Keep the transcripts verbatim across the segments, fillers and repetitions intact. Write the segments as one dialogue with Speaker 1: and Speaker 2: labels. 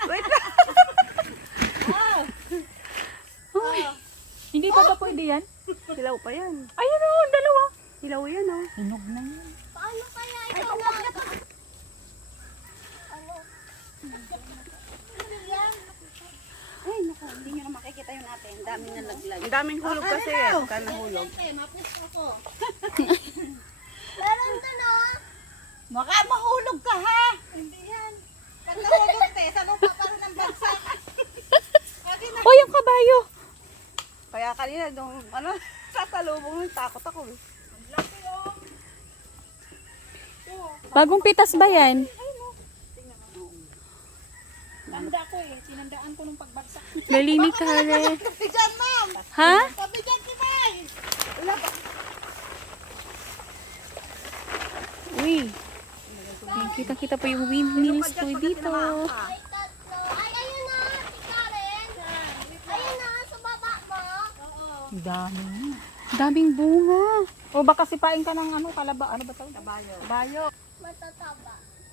Speaker 1: Wait lang.
Speaker 2: Uy, hindi pa ba pwede yan?
Speaker 1: Hilaw pa yan.
Speaker 2: Ayun o, ang dalawa.
Speaker 1: Hilaw yan oh.
Speaker 2: Hinog na yan.
Speaker 3: Paano kaya
Speaker 1: Ay,
Speaker 3: ito
Speaker 1: pagpag
Speaker 3: na?
Speaker 1: na.
Speaker 3: Ano?
Speaker 4: Ay, naku, hindi nyo na makikita yung ate. Ang daming nalaglag.
Speaker 1: Ang daming hulog kasi eh. Pagka nahulog.
Speaker 3: Eh, mapus ako. Meron doon oh.
Speaker 4: Maka mahulog ka ha!
Speaker 3: Hindi yan. Pag nahulog te, sa lupa pa rin ang bagsak.
Speaker 2: Uy, ang kabayo.
Speaker 1: Kaya kanina nung ano, sasalubong nung takot ako eh.
Speaker 2: Bagong pitas ba yan?
Speaker 3: Tanda ko eh. Tinandaan ko nung pagbagsak.
Speaker 2: Lali ni Karen.
Speaker 3: Sabi dyan, ma'am.
Speaker 2: Ha?
Speaker 3: Sabi dyan, Timay.
Speaker 2: Uy. Ayan, kita-kita po yung windmills po dito.
Speaker 3: Ay, tatlo. Ay, ayun na. Si Karen. Ayun na, sa baba mo. Oo.
Speaker 2: Dami. Daming bunga. O baka sipain ka ng ano, kalaba. Ano ba tawag?
Speaker 1: Kabayo.
Speaker 2: Kabayo.
Speaker 3: Matataba.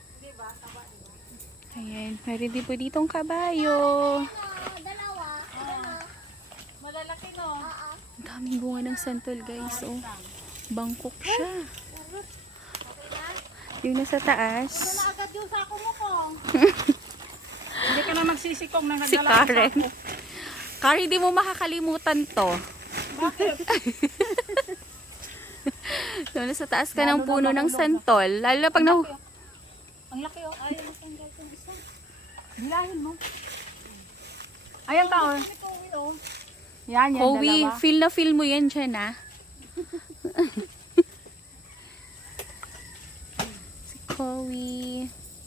Speaker 2: Ayan, meron din po ditong kabayo.
Speaker 3: Ano, dalawa. Ano?
Speaker 4: Malalaki no?
Speaker 3: Oo.
Speaker 2: Ang daming bunga ng santol, guys. Oh, bangkok siya. Yung nasa taas.
Speaker 3: Agad yung sako mo ko.
Speaker 1: Hindi ka na magsisikong nang
Speaker 2: Si
Speaker 1: nagdala.
Speaker 2: Karen. Karen, di mo makakalimutan to.
Speaker 1: Bakit?
Speaker 2: So, nasa taas ka ng puno ng santol. Lalo na pag nahu...
Speaker 4: Ang laki oh. Ay, natanggal ko ng isa.
Speaker 1: Bilahin mo. Ayan ka oh.
Speaker 4: Ito, oh.
Speaker 1: Yan, yan,
Speaker 2: Kowi,
Speaker 1: dalawa.
Speaker 2: feel na feel mo yan dyan, ha? Si Kowi.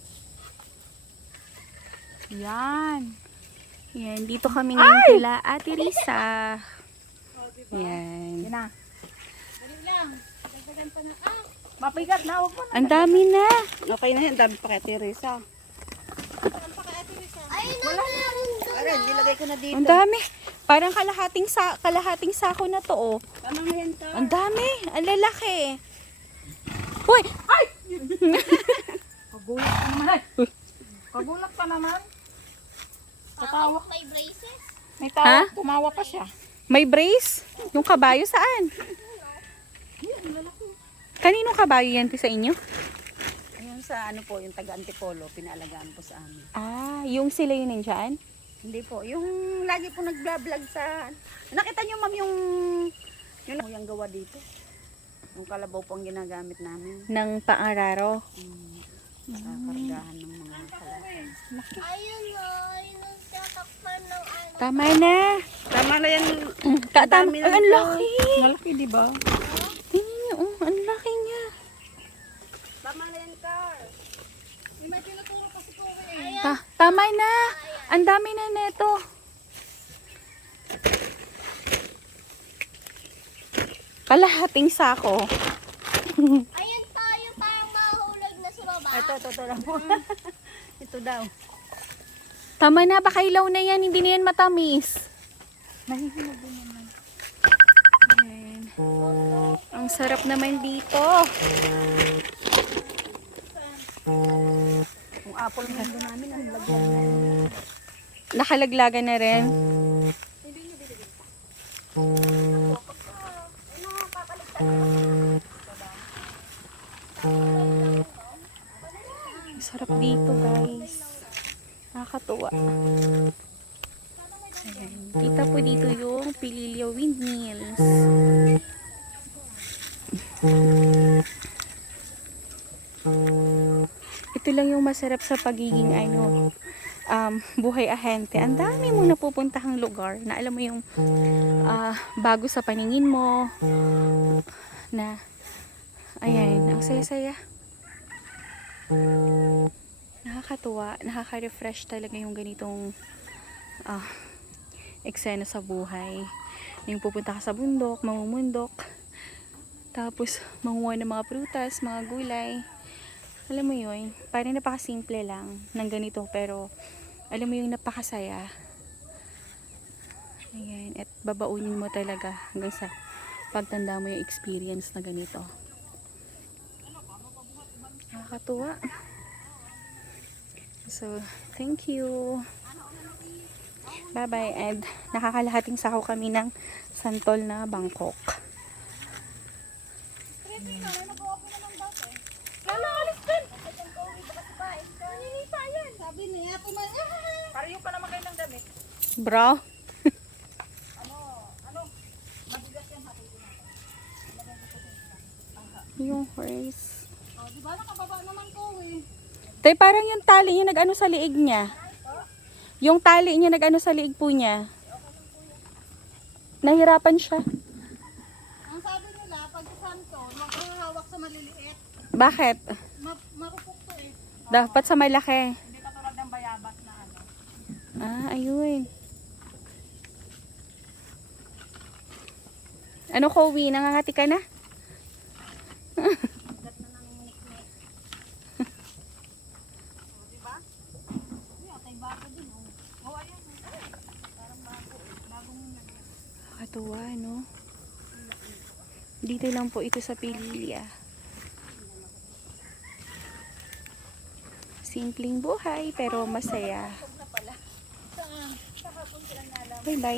Speaker 1: Yan.
Speaker 2: Yan, dito kami ngayon kila Ate Risa. Yan.
Speaker 1: Yan na.
Speaker 3: Dali lang. Dagdagan pa na. Ah,
Speaker 1: Mapigat na, huwag mo na.
Speaker 2: Ang dami na.
Speaker 1: Okay na yan, dami pa kay Teresa.
Speaker 3: ayun na, meron doon.
Speaker 4: Aray, nilagay ko na dito.
Speaker 2: Ang dami. Parang kalahating sa kalahating sako na to, oh.
Speaker 4: Tama mo yan ka.
Speaker 2: Ang dami. Ang lalaki. Hoy! Ay!
Speaker 1: Kagulat ka naman. Kagulat ka naman.
Speaker 3: Tatawa. May braces.
Speaker 1: May tawa,
Speaker 2: Ha?
Speaker 1: tumawa pa siya.
Speaker 2: May brace? Yung kabayo saan? Kaninong kabayo yan to sa inyo?
Speaker 4: Ayun sa ano po, yung taga-antipolo, pinalagaan po sa amin.
Speaker 2: Ah, yung sila yun nandyan?
Speaker 4: Hindi po, yung lagi po nag-vlog sa... Nakita niyo ma'am yung... Yung yung gawa dito. Yung kalabaw po ang ginagamit namin.
Speaker 2: Ng paararo.
Speaker 4: Hmm. Sa kargahan ng mga kalapang.
Speaker 3: Ayun o. Ayun ang tatakpan ng ano.
Speaker 2: Tama na.
Speaker 1: Tama na yan.
Speaker 2: Ka tam
Speaker 1: dami
Speaker 2: Ay,
Speaker 1: ng
Speaker 2: ang
Speaker 1: to.
Speaker 2: laki.
Speaker 1: Malaki, di ba?
Speaker 2: Tingnan niyo, oh, ang laki niya.
Speaker 1: Tama na yan, Car.
Speaker 3: May tinuturo kasi ko eh.
Speaker 2: Ta tama na. Ang dami na neto. Kalahating sako.
Speaker 3: Ayun tayo parang mahulog na sa baba.
Speaker 4: Ito, ito, ito lang po. Ito daw.
Speaker 2: Tama na, baka ilaw na yan. Hindi na yan matamis.
Speaker 1: Nahihinog din yan.
Speaker 2: Ayan. Ang sarap naman dito.
Speaker 4: Yung apple mango namin, ang lagyan na yun.
Speaker 2: Nakalaglagan na rin. Ang sarap dito, guys. Nakakatuwa. Ayan. Kita po dito yung Pililio Windmills. Ito lang yung masarap sa pagiging ano, um, buhay ahente. Ang dami mong napupuntahang lugar na alam mo yung ah, bago sa paningin mo na ayan, ang saya-saya. Nakakatuwa, nakaka-refresh talaga yung ganitong ah, eksena sa buhay. Yung pupunta ka sa bundok, mamumundok, tapos manguha ng mga prutas, mga gulay. Alam mo yun, parang napakasimple lang ng ganito, pero alam mo yung napakasaya. Ayan, at babaunin mo talaga hanggang sa pagtanda mo yung experience na ganito. Nakakatuwa. So, thank you. Bye-bye. And nakakalahating sako kami ng santol na Bangkok.
Speaker 1: Lalo, alis din! Naninita yan. Sabi niya, pumal... Pariyo pa naman kayo ng damit.
Speaker 2: Bro. Yung horse.
Speaker 1: Oh, di ba nakababa naman ko eh.
Speaker 2: Tay, parang yung tali niya nag-ano sa liig niya. Yung tali niya nag-ano sa liig po niya. Nahirapan siya.
Speaker 1: Ang sabi nila, pag santo, maghahawak sa maliliit.
Speaker 2: Bakit?
Speaker 1: Ma marupok to eh.
Speaker 2: Dapat sa malaki.
Speaker 1: Hindi katulad ng bayabas na ano.
Speaker 2: Ah, ayun. Ano, Kowi? Nangangati ka na? Katuwa, no? Dito lang po ito sa Pililya. Simpleng buhay, pero masaya. Bye-bye.